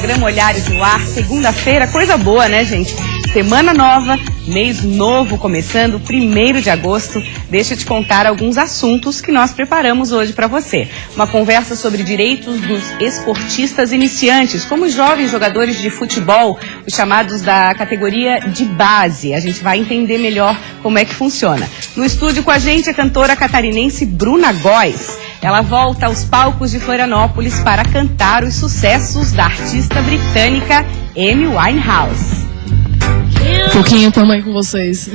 programa Olhares no Ar, segunda-feira, coisa boa, né, gente? Semana nova, mês novo começando, 1º de agosto. Deixa eu te contar alguns assuntos que nós preparamos hoje para você. Uma conversa sobre direitos dos esportistas iniciantes, como os jovens jogadores de futebol, os chamados da categoria de base. A gente vai entender melhor como é que funciona. No estúdio com a gente a cantora catarinense Bruna Góes. Ela volta aos palcos de Florianópolis para cantar os sucessos da artista britânica Amy Winehouse. Um pouquinho também com vocês.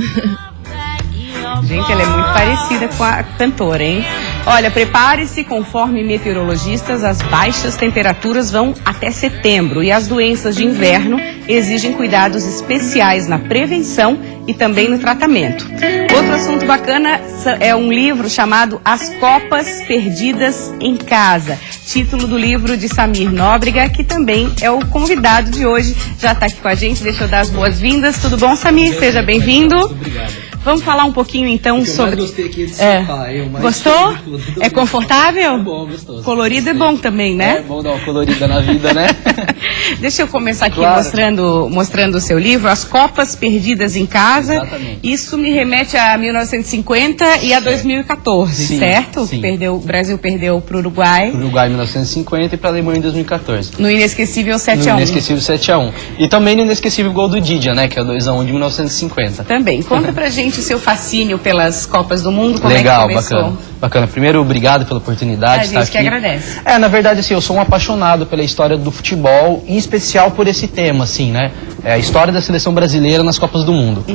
Gente, ela é muito parecida com a cantora, hein? Olha, prepare-se, conforme meteorologistas, as baixas temperaturas vão até setembro e as doenças de inverno exigem cuidados especiais na prevenção e também no tratamento. Outro assunto bacana é um livro chamado As Copas Perdidas em Casa, título do livro de Samir Nóbrega, que também é o convidado de hoje, já está aqui com a gente. Deixa eu dar as boas-vindas. Tudo bom, Samir? Seja bem-vindo. Muito obrigado. Vamos falar um pouquinho então sobre... Eu gostei aqui de sofá. Gostou? É confortável? É bom, gostoso. Colorido é bom também, né? É bom dar uma colorida na vida, né? Deixa eu começar aqui Claro. mostrando o seu livro, As Copas Perdidas em Casa. Exatamente. Isso me remete a 1950 e a 2014, Sim, certo? sim. O Brasil perdeu para o Uruguai Uruguai em 1950 e para a Alemanha em 2014. no inesquecível No 7-1. inesquecível 7-1. E também no inesquecível gol do Didia, né? Que é o 2-1 de 1950. Também. Conta pra gente o seu fascínio pelas Copas do Mundo, como Legal, é que começou? bacana. Primeiro, obrigado pela oportunidade de estar A aqui. gente que agradece. Na verdade, assim, eu sou um apaixonado pela história do futebol, em especial por esse tema, assim, né? A história da seleção brasileira nas Copas do Mundo.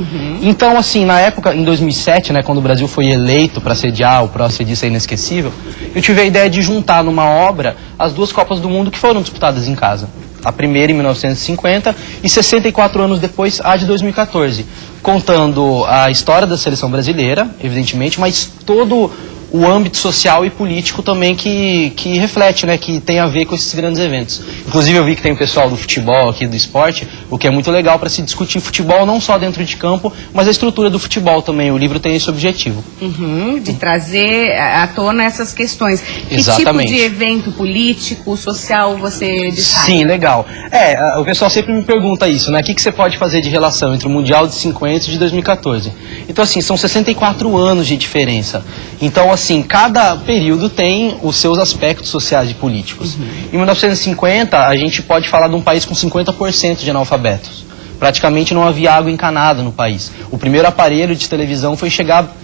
Então, assim, na época, em 2007, né, quando o Brasil foi eleito para sediar o Próximo Disso é Inesquecível, eu tive a ideia de juntar numa obra as duas Copas do Mundo que foram disputadas em casa. A primeira em 1950 e 64 anos depois, a de 2014. Contando a história da seleção brasileira, evidentemente, mas todo o âmbito social e político também que reflete, né, que tem a ver com esses grandes eventos. Inclusive eu vi que tem o pessoal do futebol aqui, do esporte, o que é muito legal para se discutir futebol, não só dentro de campo, mas a estrutura do futebol também. O livro tem esse objetivo. De trazer à tona essas questões. Exatamente. Que tipo de evento político, social você destaca? Sim, legal. O pessoal sempre me pergunta isso, né? O que você pode fazer de relação entre o Mundial de 50 e de 2014? Então, assim, são 64 anos de diferença. Então, assim, cada período tem os seus aspectos sociais e políticos. Em 1950, a gente pode falar de um país com 50% de analfabetos. Praticamente não havia água encanada no país. O primeiro aparelho de televisão foi chegar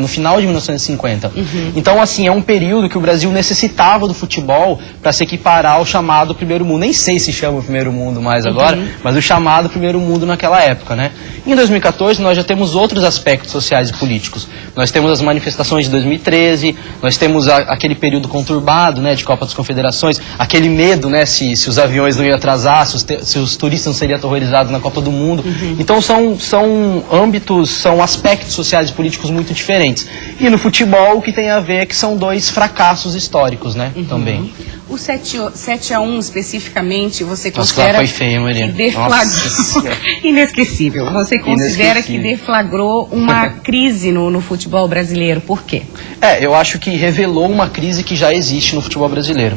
no final de 1950. Então, assim, é um período que o Brasil necessitava do futebol para se equiparar ao chamado Primeiro Mundo. Nem sei se chama Primeiro Mundo mais agora, mas o chamado Primeiro Mundo naquela época, né? Em 2014, nós já temos outros aspectos sociais e políticos. Nós temos as manifestações de 2013, nós temos aquele período conturbado, né, de Copa das Confederações, aquele medo, né, se os aviões não iam atrasar, se os turistas não seriam aterrorizados na Copa do Mundo. Então são âmbitos, são aspectos sociais e políticos muito diferentes. E no futebol o que tem a ver é que são dois fracassos históricos, né, também. O 7-1 especificamente, você Nossa, considera foi feio, Marina. que deflagrou... Inesquecível. Você considera que deflagrou uma crise no futebol brasileiro. Por quê? Eu acho que revelou uma crise que já existe no futebol brasileiro.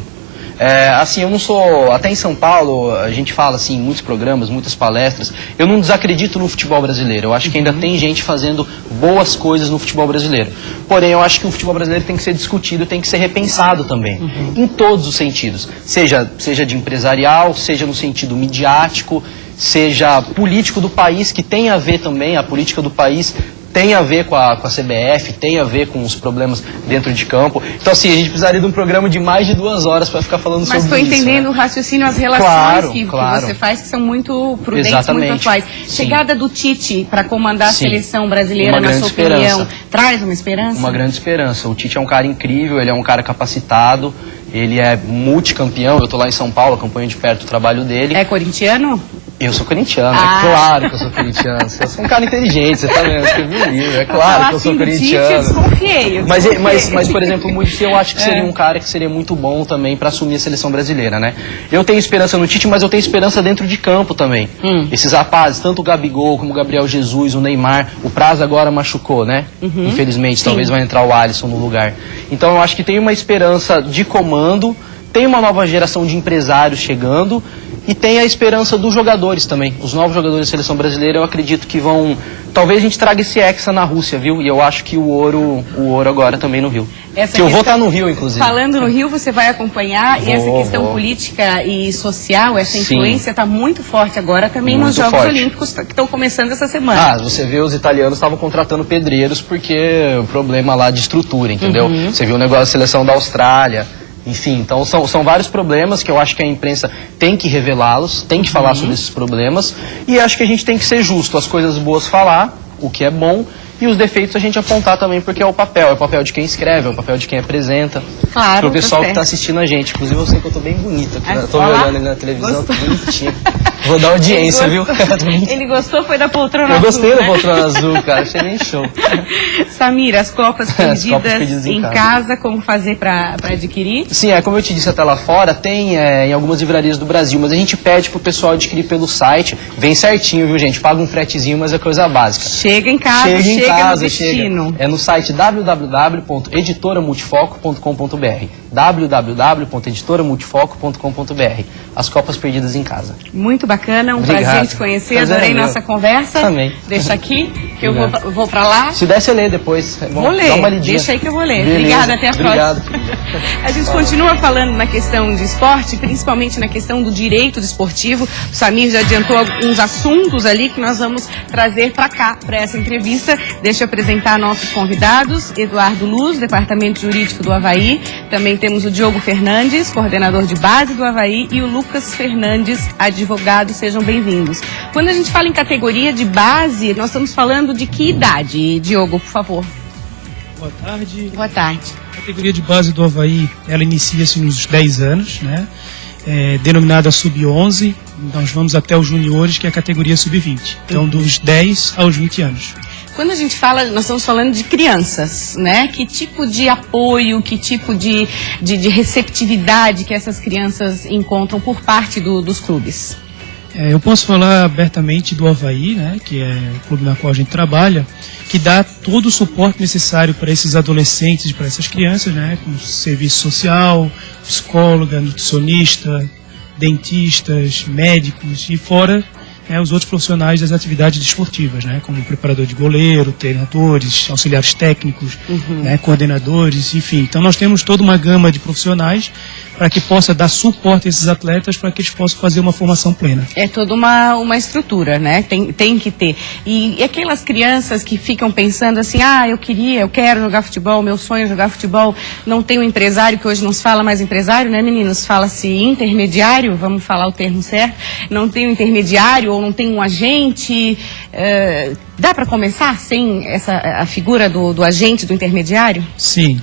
Assim, eu não sou... Até em São Paulo, a gente fala assim, em muitos programas, muitas palestras, eu não desacredito no futebol brasileiro. Eu acho que ainda tem gente fazendo boas coisas no futebol brasileiro. Porém, eu acho que o futebol brasileiro tem que ser discutido, tem que ser repensado também, em todos os sentidos. Seja de empresarial, seja no sentido midiático, seja político do país, que tem a ver também, a política do país tem a ver com a CBF, tem a ver com os problemas dentro de campo. Então, assim, a gente precisaria de um programa de mais de 2 horas para ficar falando sobre isso. Mas estou entendendo, né, o raciocínio, as relações que você faz, que são muito prudentes, exatamente, muito atuais. sim. Chegada do Tite para comandar a Sim. seleção brasileira, na sua opinião, traz uma esperança? Uma grande esperança. O Tite é um cara incrível, ele é um cara capacitado, ele é multicampeão. Eu estou lá em São Paulo, acompanho de perto o trabalho dele. É corintiano? Eu sou corintiano, é claro que eu sou corintiano. Eu sou um cara inteligente, você tá vendo? Eu escrevi um livro, é claro que eu sou corintiano. Eu desconfiei. Mas, por exemplo, o Tite eu acho que seria um cara que seria muito bom também para assumir a seleção brasileira, né? Eu tenho esperança no Tite, mas eu tenho esperança dentro de campo também. Esses rapazes, tanto o Gabigol como o Gabriel Jesus, o Neymar, o Praz agora machucou, né? Infelizmente, talvez vai entrar o Alisson no lugar. Então eu acho que tem uma esperança de comando, tem uma nova geração de empresários chegando e tem a esperança dos jogadores também. Os novos jogadores da seleção brasileira, eu acredito que vão... Talvez a gente traga esse hexa na Rússia, viu? E eu acho que o ouro agora também no Rio. Que eu vou estar no Rio, inclusive. Falando no Rio, você vai acompanhar e essa questão política e social, essa influência está muito forte agora também nos Jogos Olímpicos que estão começando essa semana. Você vê, os italianos estavam contratando pedreiros porque o problema lá de estrutura, entendeu? Você viu o negócio da seleção da Austrália. Enfim, então são vários problemas que eu acho que a imprensa tem que revelá-los, tem que falar sobre esses problemas, e acho que a gente tem que ser justo, as coisas boas falar, o que é bom, e os defeitos a gente apontar também, porque é o papel de quem escreve, é o papel de quem apresenta. Claro, pro pessoal que está assistindo a gente. Inclusive eu sei que eu tô bem bonita aqui, tô me olhando ali na televisão, tô bonitinha. Vou dar audiência, viu? Ele gostou, foi da poltrona azul. Eu gostei da né? poltrona azul, cara, achei bem show. Samir, as copas perdidas em casa, como fazer para adquirir? Sim, como eu te disse até lá fora, tem em algumas livrarias do Brasil, mas a gente pede pro pessoal adquirir pelo site, vem certinho, viu gente? Paga um fretezinho, mas é coisa básica. Chega em casa, chega no destino. É no site www.editoramultifoco.com.br www.editoramultifoco.com.br As copas perdidas em casa. Muito bacana, prazer te conhecer, adorei nossa conversa. Também. Deixa aqui, que eu vou pra lá. Se der, você lê depois. Vou ler, dá uma lidinha. Deixa aí que eu vou ler. Beleza. Obrigada, até a próxima. Obrigado. A gente continua falando na questão de esporte, principalmente na questão do direito desportivo. O Samir já adiantou alguns assuntos ali que nós vamos trazer para cá, para essa entrevista. Deixa eu apresentar nossos convidados. Eduardo Luz, Departamento Jurídico do Avaí. Também temos o Diogo Fernandes, coordenador de base do Avaí, e o Lucas Fernandes, advogado. Sejam bem-vindos. Quando a gente fala em categoria de base, nós estamos falando de que idade? Diogo, por favor. Boa tarde. Boa tarde. A categoria de base do Avaí, ela inicia-se nos 10 anos, né? Denominada Sub-11, nós vamos até os juniores, que é a categoria Sub-20. Então, dos 10 aos 20 anos. Quando a gente fala, nós estamos falando de crianças, né? Que tipo de apoio, que tipo de receptividade que essas crianças encontram por parte dos clubes? Eu posso falar abertamente do Avaí, né? Que é o clube na qual a gente trabalha, que dá todo o suporte necessário para esses adolescentes e para essas crianças, né? Com serviço social, psicóloga, nutricionista, dentistas, médicos e fora os outros profissionais das atividades desportivas, né, como preparador de goleiro, treinadores, auxiliares técnicos, né, coordenadores, enfim. Então nós temos toda uma gama de profissionais para que possa dar suporte a esses atletas para que eles possam fazer uma formação plena. É toda uma estrutura, né? Tem que ter. E aquelas crianças que ficam pensando assim, eu quero jogar futebol, meu sonho é jogar futebol, não tem um empresário, que hoje não se fala mais empresário, né, meninos? Fala-se intermediário, vamos falar o termo certo, não tem um intermediário ou não tem um agente, dá para começar sem a figura do agente, do intermediário? Sim,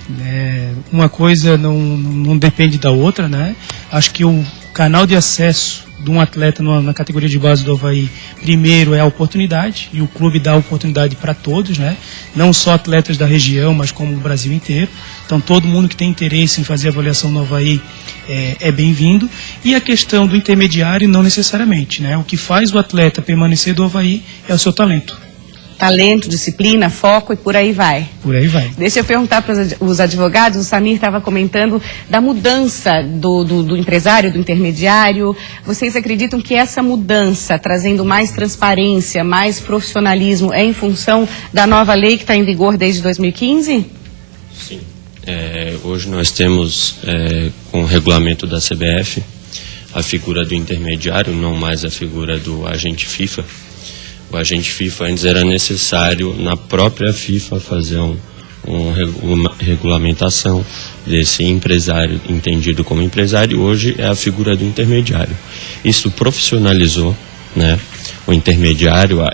uma coisa não depende da outra, né? Acho que o canal de acesso de um atleta na categoria de base do Avaí, primeiro é a oportunidade, e o clube dá a oportunidade para todos, né? Não só atletas da região, mas como o Brasil inteiro. Então todo mundo que tem interesse em fazer avaliação no Avaí é bem-vindo. E a questão do intermediário não necessariamente, né? O que faz o atleta permanecer do Avaí é o seu talento. Talento, disciplina, foco e por aí vai. Por aí vai. Deixa eu perguntar para os advogados, o Samir estava comentando da mudança do empresário, do intermediário. Vocês acreditam que essa mudança, trazendo mais transparência, mais profissionalismo, é em função da nova lei que está em vigor desde 2015? Sim. Hoje nós temos, com o regulamento da CBF, a figura do intermediário, não mais a figura do agente FIFA. O agente FIFA antes era necessário na própria FIFA fazer uma regulamentação desse empresário, entendido como empresário, hoje é a figura do intermediário. Isso profissionalizou, né? O intermediário é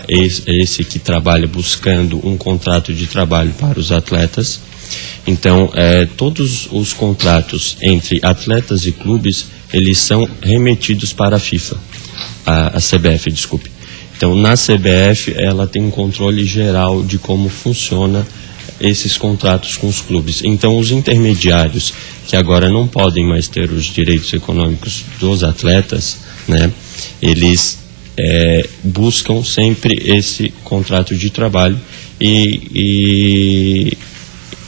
esse que trabalha buscando um contrato de trabalho para os atletas. Então, todos os contratos entre atletas e clubes, eles são remetidos para a FIFA, a CBF, desculpe. Então, na CBF, ela tem um controle geral de como funciona esses contratos com os clubes. Então, os intermediários, que agora não podem mais ter os direitos econômicos dos atletas, né, eles buscam sempre esse contrato de trabalho e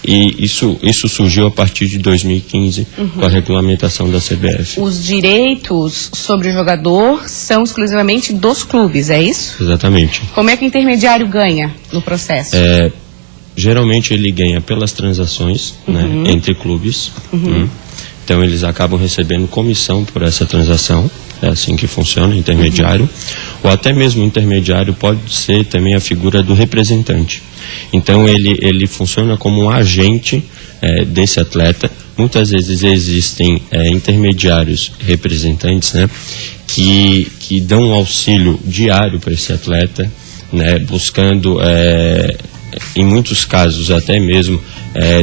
E isso surgiu a partir de 2015, com a regulamentação da CBF. Os direitos sobre o jogador são exclusivamente dos clubes, é isso? Exatamente. Como é que o intermediário ganha no processo? Geralmente ele ganha pelas transações, né, entre clubes. Então eles acabam recebendo comissão por essa transação. É assim que funciona o intermediário. Ou até mesmo o intermediário pode ser também a figura do representante. Então ele funciona como um agente desse atleta. Muitas vezes existem intermediários representantes, né, que dão um auxílio diário para esse atleta, né, buscando, em muitos casos até mesmo,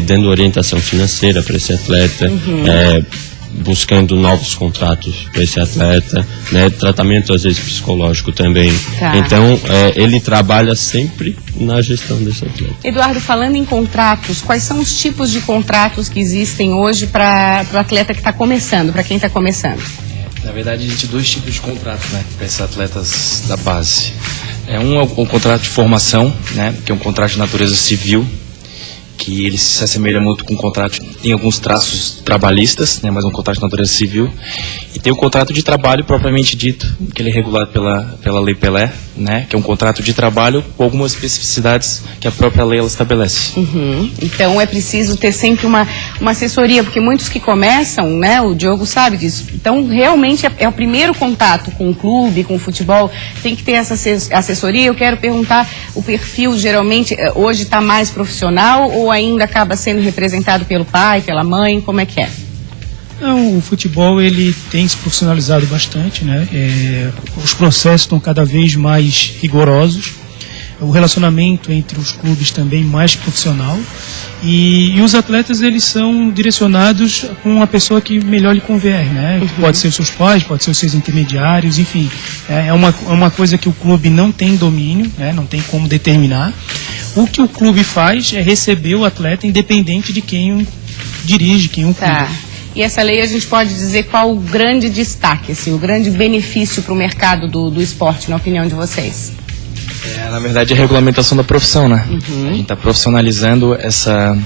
dando orientação financeira para esse atleta, buscando novos contratos para esse atleta, né, tratamento às vezes psicológico também. Tá. Então ele trabalha sempre na gestão desse atleta. Eduardo, falando em contratos, quais são os tipos de contratos que existem hoje para o atleta que está começando, para quem está começando? Na verdade, existe dois tipos de contratos, né, para esses atletas da base. Um é o contrato de formação, né, que é um contrato de natureza civil, que ele se assemelha muito com um contrato, tem alguns traços trabalhistas, né, mas é um contrato de natureza civil. E tem o contrato de trabalho propriamente dito, que ele é regulado pela Lei Pelé, né, que é um contrato de trabalho com algumas especificidades que a própria lei ela estabelece. Então é preciso ter sempre uma assessoria, porque muitos que começam, né, o Diogo sabe disso, então realmente é o primeiro contato com o clube, com o futebol, tem que ter essa assessoria. Eu quero perguntar, o perfil geralmente hoje está mais profissional ou ainda acaba sendo representado pelo pai, pela mãe, como é que é? Não, o futebol ele tem se profissionalizado bastante, né? Os processos estão cada vez mais rigorosos, o relacionamento entre os clubes também mais profissional e os atletas eles são direcionados com a pessoa que melhor lhe convier, né? Pode ser os seus pais, pode ser os seus intermediários, enfim, é uma coisa que o clube não tem domínio, né? Não tem como determinar. O que o clube faz é receber o atleta independente de quem o dirige, quem o cuida. E essa lei a gente pode dizer qual o grande destaque, assim, o grande benefício para o mercado do esporte, na opinião de vocês? Na verdade, a regulamentação da profissão, né? A gente está profissionalizando essa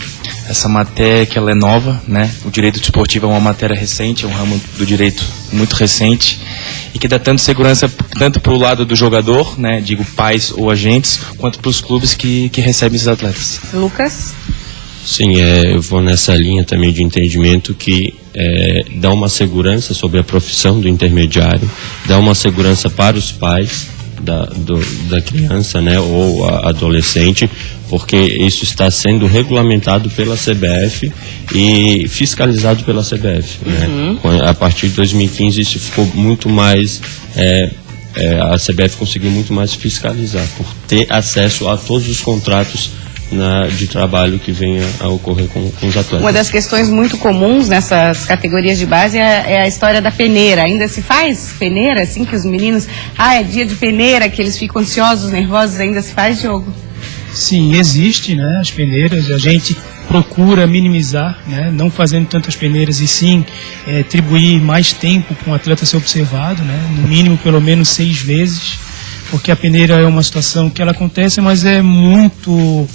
matéria que ela é nova, né? O direito desportivo é uma matéria recente, é um ramo do direito muito recente e que dá tanto segurança tanto para o lado do jogador, né? Digo pais ou agentes, quanto para os clubes que recebem esses atletas. Lucas? Sim, eu vou nessa linha também de entendimento que dá uma segurança sobre a profissão do intermediário, dá uma segurança para os pais da criança, né, ou adolescente, porque isso está sendo regulamentado pela CBF e fiscalizado pela CBF. Né? A partir de 2015 isso ficou muito mais... a CBF conseguiu muito mais fiscalizar, por ter acesso a todos os contratos de trabalho que venha a ocorrer com os atletas. Uma das questões muito comuns nessas categorias de base é a história da peneira. Ainda se faz peneira, assim, que os meninos... é dia de peneira, que eles ficam ansiosos, nervosos, ainda se faz, Diogo? Sim, existe, né, as peneiras, a gente procura minimizar, né, não fazendo tantas peneiras e sim atribuir mais tempo para um atleta ser observado, né, no mínimo pelo menos 6 vezes, porque a peneira é uma situação que ela acontece, mas é muito...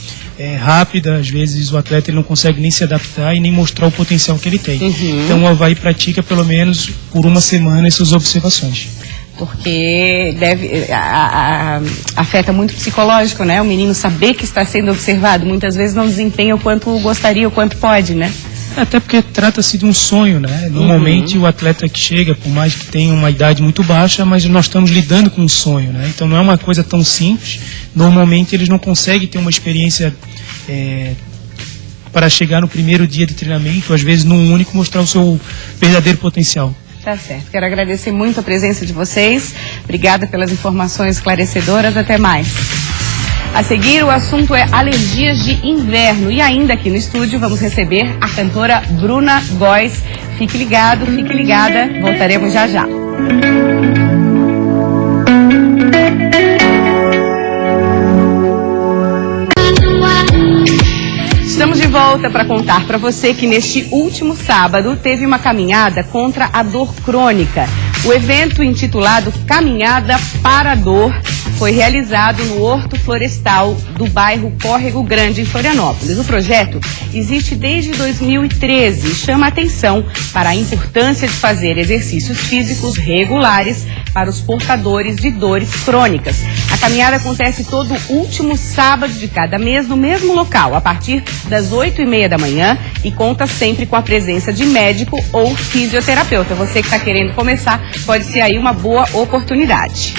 rápida, às vezes o atleta ele não consegue nem se adaptar e nem mostrar o potencial que ele tem. Então o Avaí pratica pelo menos por uma semana essas observações. Porque afeta muito o psicológico, né? O menino saber que está sendo observado, muitas vezes não desempenha o quanto gostaria, o quanto pode, né? Até porque trata-se de um sonho, né? Normalmente o atleta que chega, por mais que tenha uma idade muito baixa, mas nós estamos lidando com um sonho, né? Então não é uma coisa tão simples. Normalmente eles não conseguem ter uma experiência para chegar no primeiro dia de treinamento, às vezes num único, mostrar o seu verdadeiro potencial. Tá certo. Quero agradecer muito a presença de vocês. Obrigada pelas informações esclarecedoras. Até mais. A seguir, o assunto é alergias de inverno. E ainda aqui no estúdio vamos receber a cantora Bruna Góes. Fique ligado, fique ligada. Voltaremos já já. Estamos de volta para contar para você que neste último sábado teve uma caminhada contra a dor crônica. O evento intitulado Caminhada para a Dor foi realizado no Horto Florestal do bairro Córrego Grande, em Florianópolis. O projeto existe desde 2013 e chama a atenção para a importância de fazer exercícios físicos regulares para os portadores de dores crônicas. A caminhada acontece todo último sábado de cada mês no mesmo local, a partir das 8h30 da manhã, e conta sempre com a presença de médico ou fisioterapeuta. Você que está querendo começar, pode ser aí uma boa oportunidade.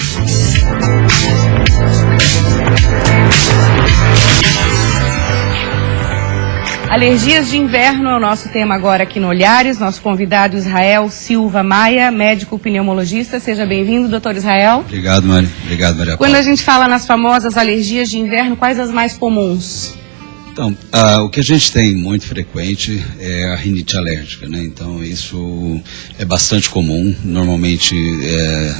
Alergias de inverno é o nosso tema agora aqui no Olhares. Nosso convidado Israel Silva Maia, médico pneumologista. Seja bem-vindo, doutor Israel. Obrigado, Maria. Obrigado, Maria Paula. Quando a gente fala nas famosas alergias de inverno, quais as mais comuns? Então, o que a gente tem muito frequente é a rinite alérgica, né? Então, isso é bastante comum. Normalmente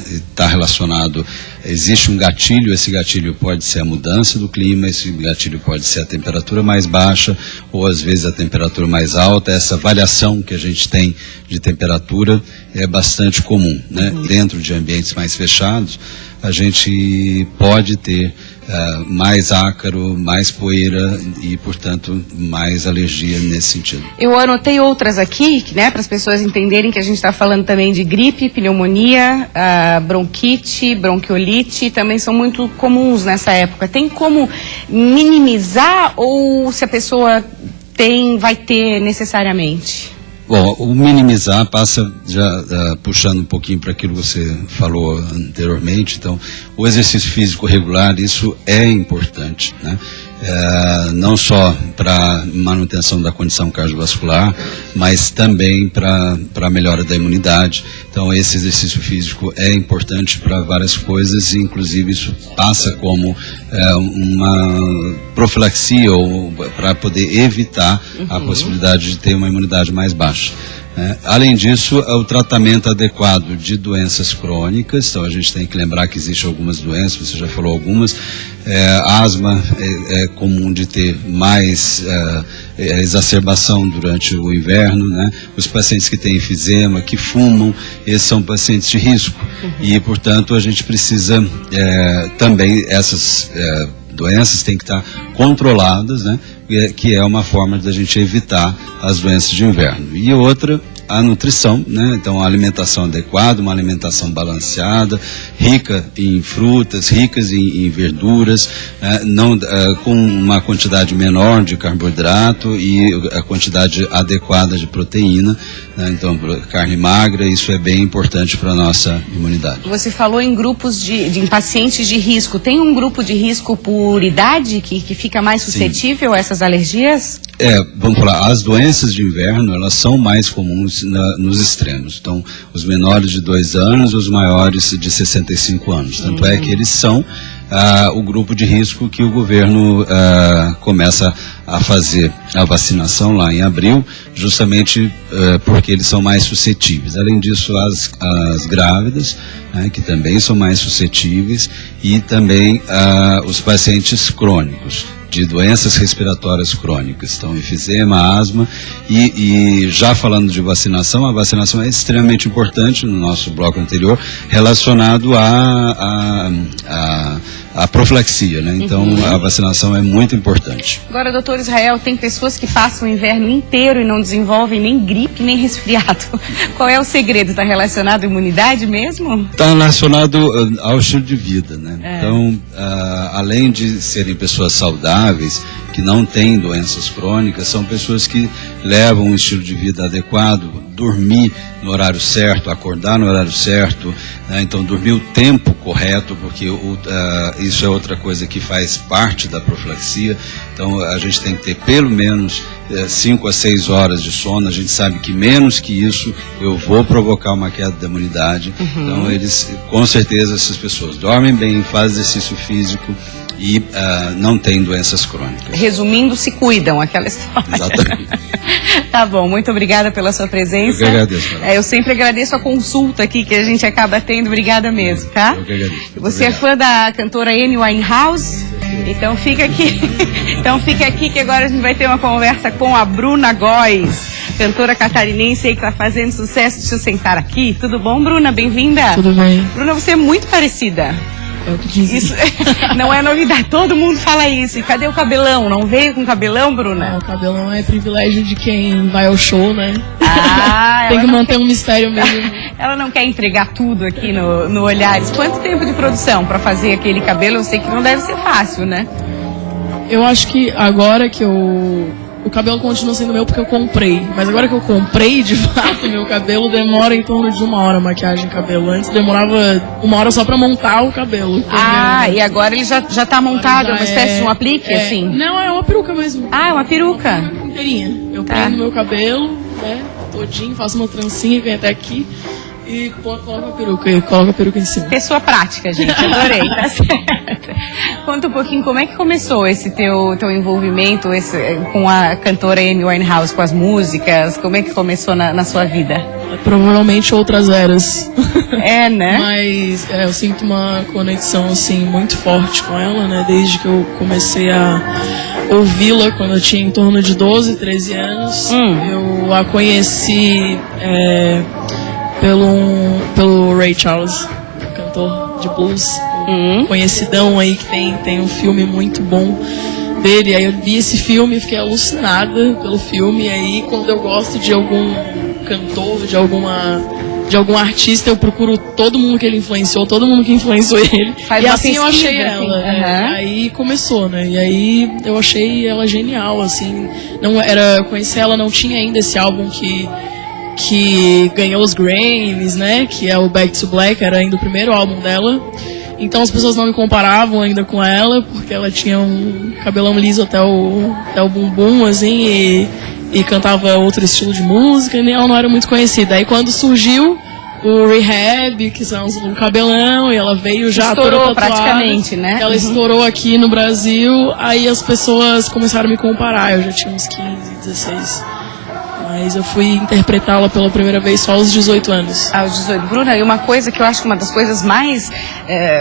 está relacionado, existe um gatilho, esse gatilho pode ser a mudança do clima, esse gatilho pode ser a temperatura mais baixa, ou às vezes a temperatura mais alta. Essa variação que a gente tem de temperatura é bastante comum, né? Dentro de ambientes mais fechados, a gente pode ter mais ácaro, mais poeira e, portanto, mais alergia nesse sentido. Eu anotei outras aqui, né, para as pessoas entenderem que a gente está falando também de gripe, pneumonia, bronquite, bronquiolite, também são muito comuns nessa época. Tem como minimizar ou se a pessoa vai ter necessariamente? Bom, o minimizar passa já puxando um pouquinho para aquilo que você falou anteriormente. Então, o exercício físico regular, isso é importante, né? Não só para manutenção da condição cardiovascular, mas também para a melhora da imunidade. Então, esse exercício físico é importante para várias coisas, e inclusive isso passa como uma profilaxia, ou para poder evitar a possibilidade de ter uma imunidade mais baixa. Além disso, o tratamento adequado de doenças crônicas. Então a gente tem que lembrar que existem algumas doenças, você já falou algumas. Asma é comum de ter mais exacerbação durante o inverno, né? Os pacientes que têm enfisema, que fumam, esses são pacientes de risco. E, portanto, a gente precisa também, essas doenças têm que estar controladas, né? Que é uma forma de a gente evitar as doenças de inverno. E outra, a nutrição, né? Então, a alimentação adequada, uma alimentação balanceada, rica em frutas, ricas em verduras, com uma quantidade menor de carboidrato e a quantidade adequada de proteína, né? Então, carne magra, isso é bem importante para a nossa imunidade. Você falou em grupos em pacientes de risco. Tem um grupo de risco por idade que fica mais suscetível a essas alergias? Vamos falar, as doenças de inverno, elas são mais comuns nos extremos. Então, os menores de 2 anos, os maiores de 65 anos. Tanto é que eles são o grupo de risco que o governo começa a fazer a vacinação lá em abril, justamente porque eles são mais suscetíveis. Além disso, as grávidas, né, que também são mais suscetíveis, e também os pacientes crônicos, de doenças respiratórias crônicas, então enfisema, asma, e já falando de vacinação, a vacinação é extremamente importante no nosso bloco anterior, relacionado à profilaxia, né? Então a vacinação é muito importante. Agora, doutor Israel, tem pessoas que passam o inverno inteiro e não desenvolvem nem gripe, nem resfriado. Qual é o segredo? Está relacionado à imunidade mesmo? Está relacionado ao estilo de vida, né? Então, além de serem pessoas saudáveis, que não têm doenças crônicas, são pessoas que levam um estilo de vida adequado, dormir no horário certo, acordar no horário certo, né? Então dormir o tempo correto, porque isso é outra coisa que faz parte da profilaxia. Então a gente tem que ter pelo menos 5 a 6 horas de sono. A gente sabe que menos que isso eu vou provocar uma queda da imunidade. Então com certeza essas pessoas dormem bem, fazem exercício físico e não tem doenças crônicas. Resumindo, se cuidam, aquela história. Exatamente. Tá bom, muito obrigada pela sua presença. Eu que agradeço. Eu sempre agradeço a consulta aqui que a gente acaba tendo. Obrigada mesmo, tá? Eu que agradeço. Você é fã da cantora Amy Winehouse? Então fica aqui. Então fica aqui que agora a gente vai ter uma conversa com a Bruna Góes, cantora catarinense aí que está fazendo sucesso. Deixa eu sentar aqui. Tudo bom, Bruna? Bem-vinda. Tudo bem. Bruna, você é muito parecida. É o que dizem. Isso não é novidade, todo mundo fala isso. E cadê o cabelão? Não veio com cabelão, Bruna? O cabelão é privilégio de quem vai ao show, né? Tem Ela que não manter um mistério mesmo. Ela não quer entregar tudo aqui no Olhares. Quanto tempo de produção para fazer aquele cabelo? Eu sei que não deve ser fácil, né? Eu acho que agora que o cabelo continua sendo meu porque eu comprei. Mas agora que eu comprei, de fato, meu cabelo demora em torno de 1 hora, maquiagem e cabelo. Antes demorava 1 hora só pra montar o cabelo. E agora ele já tá montado, é uma espécie de um aplique, assim? Não, é uma peruca mesmo. É uma peruca. Inteirinha. Eu Tá. prendo meu cabelo, né, todinho, faço uma trancinha, vem até aqui e coloco a peruca em cima. Pessoa prática, gente, adorei, tá certo. Conta um pouquinho como é que começou esse teu envolvimento com a cantora Amy Winehouse, com as músicas, como é que começou na sua vida? Provavelmente outras eras. É, né? Mas eu sinto uma conexão, assim, muito forte com ela, né, desde que eu comecei a ouvi-la quando eu tinha em torno de 12, 13 anos. Eu a conheci pelo Ray Charles, cantor de blues, conhecidão aí, que tem um filme muito bom dele. Aí eu vi esse filme e fiquei alucinada pelo filme. E aí, quando eu gosto de algum cantor, de algum artista, eu procuro todo mundo que ele influenciou, todo mundo que influenciou ele. Faz E uma assim eu pesquisa, achei assim. ela. Aí começou, né? E aí eu achei ela genial, assim. Eu conheci ela, não tinha ainda esse álbum que ganhou os Grammys, né? Que é o Back to Black, era ainda o primeiro álbum dela. Então as pessoas não me comparavam ainda com ela, porque ela tinha um cabelão liso até o bumbum, assim, e cantava outro estilo de música, e ela não era muito conhecida. Aí quando surgiu o Rehab, que são o cabelão, e ela veio já Estourou toda tatuada, praticamente, né? ela estourou aqui no Brasil, aí as pessoas começaram a me comparar. Eu já tinha uns 15, 16. Mas eu fui interpretá-la pela primeira vez só aos 18 anos. Aos 18. Bruna, e uma coisa que eu acho que uma das coisas mais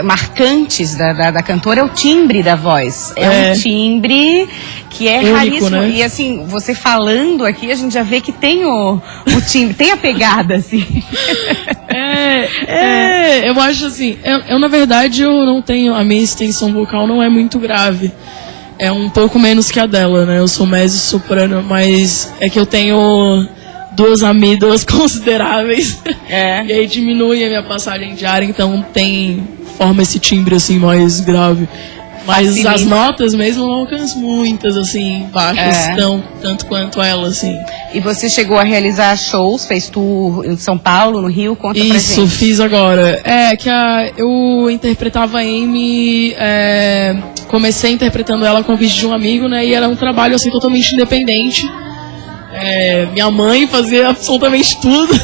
marcantes da cantora é o timbre da voz. É um timbre que é único, raríssimo. né? E assim, você falando aqui, a gente já vê que tem o timbre, tem a pegada, assim. Eu acho assim, eu na verdade eu não tenho, a minha extensão vocal não é muito grave. É um pouco menos que a dela, né? Eu sou mezzo soprano, mas é que eu tenho 2 amígdalas consideráveis. E aí diminui a minha passagem de ar, então forma esse timbre assim mais grave. Mas Facilita. as notas mesmo eu não alcanço muitas, assim, baixas, tanto quanto ela, assim. E você chegou a realizar shows, fez tour em São Paulo, no Rio, conta pra Isso, gente. fiz agora. Eu interpretava a Amy, comecei interpretando ela a convite de um amigo, né, e era um trabalho, assim, totalmente independente. Minha mãe fazia absolutamente tudo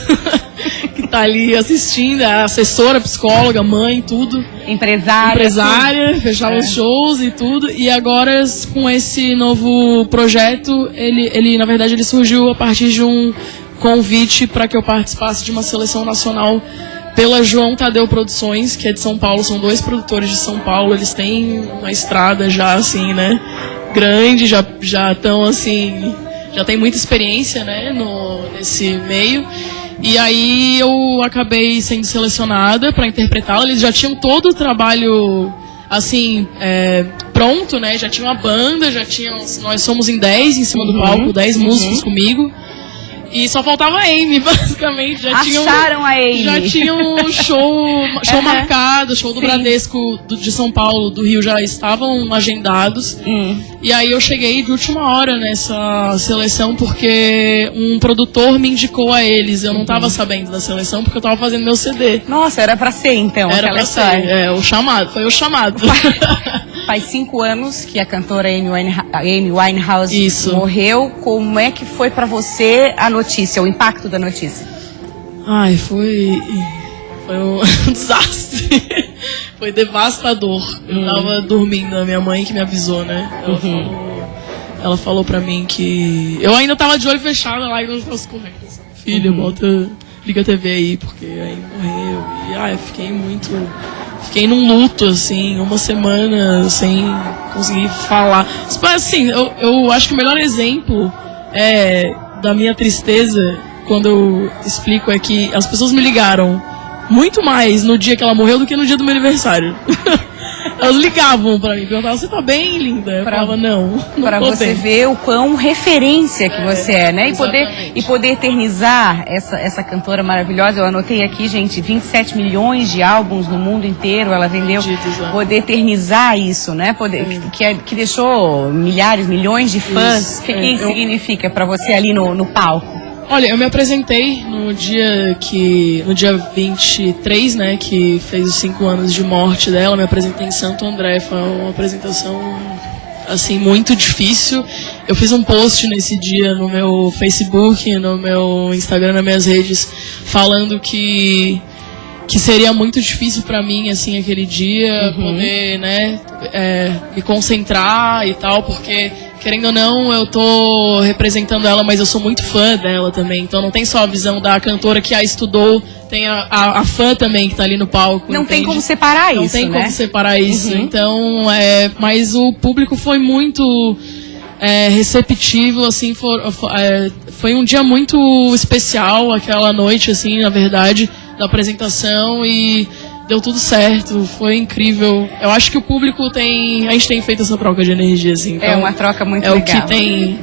que tá ali assistindo, a assessora, psicóloga, mãe, tudo. Empresária, fechava os shows e tudo. E agora, com esse novo projeto, ele na verdade ele surgiu a partir de um convite para que eu participasse de uma seleção nacional pela João Tadeu Produções, que é de São Paulo. São 2 produtores de São Paulo. Eles têm uma estrada já assim, né, grande, já estão assim, já tem muita experiência, né, nesse meio. E aí eu acabei sendo selecionada para interpretá-la. Eles já tinham todo o trabalho, assim, pronto, né? Já tinha uma banda, nós somos em 10 em cima do palco, 10 músicos comigo. E só faltava a Amy, basicamente. Acharam a Amy. Já tinha um show marcado, show do Bradesco de São Paulo, do Rio, já estavam agendados. E aí eu cheguei de última hora nessa seleção porque um produtor me indicou a eles. Eu não estava sabendo da seleção porque eu estava fazendo meu CD. Nossa, era pra ser então, Era aquela pra história. ser, o chamado, foi o chamado. Faz 5 anos que a cantora Amy Winehouse morreu. Como é que foi pra você a notícia, o impacto da notícia? Ai, foi um desastre. Foi devastador. Eu tava dormindo, a minha mãe que me avisou, né? Ela falou pra mim que... Eu ainda tava de olho fechado lá e nós tava correndo. Filha, liga a TV aí, porque aí morreu. E fiquei num luto, assim, 1 semana sem conseguir falar. Mas, assim, eu acho que o melhor exemplo da minha tristeza, quando eu explico, é que as pessoas me ligaram muito mais no dia que ela morreu do que no dia do meu aniversário. Elas ligavam pra mim, perguntavam, você tá bem, linda? Eu falava, não Para tô você bem. ver o quão referência que você é, né? exatamente. E poder eternizar essa cantora maravilhosa. Eu anotei aqui, gente, 27 milhões de álbuns no mundo inteiro ela vendeu. Vendidos, né? Poder eternizar isso, né? Que deixou milhares, milhões de fãs. Isso, O que isso significa para você ali no palco? Olha, eu me apresentei no dia 23, né, que fez os 5 anos de morte dela, me apresentei em Santo André, foi uma apresentação, assim, muito difícil. Eu fiz um post nesse dia no meu Facebook, no meu Instagram, nas minhas redes, falando que seria muito difícil pra mim, assim, aquele dia, poder, né, me concentrar e tal, porque, querendo ou não, eu tô representando ela, mas eu sou muito fã dela também, então não tem só a visão da cantora que a estudou, tem a fã também que tá ali no palco. Não tem entende? como separar Não isso, tem né? como separar isso, então, mas o público foi muito receptivo, assim, foi um dia muito especial, aquela noite, assim, na verdade, da apresentação, e deu tudo certo, foi incrível. Eu acho que o público a gente tem feito essa troca de energia, assim. Então, É uma troca muito legal. legal. É o que tem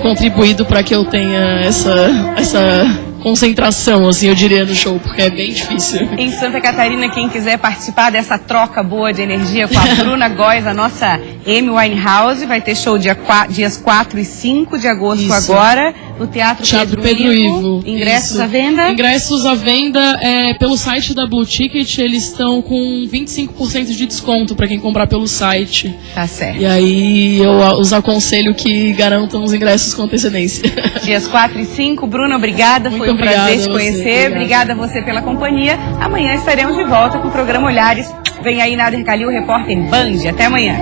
contribuído para que eu tenha essa concentração, assim, eu diria, no show, porque é bem difícil. Em Santa Catarina, quem quiser participar dessa troca boa de energia com a Bruna Góes, a nossa Amy Winehouse, vai ter show dias 4 e 5 de agosto Isso. agora, no Teatro Pedro Ivo. Ingressos Isso. à venda? Ingressos à venda pelo site da Blue Ticket, eles estão com 25% de desconto para quem comprar pelo site. Tá certo. E aí eu os aconselho que garantam os ingressos com antecedência. Dias 4 e 5. Bruna, obrigada. Muito Foi um obrigada prazer te a você, conhecer. Obrigada a você pela companhia. Amanhã estaremos de volta com o programa Olhares. Vem aí Nader Calil, repórter Band. Até amanhã.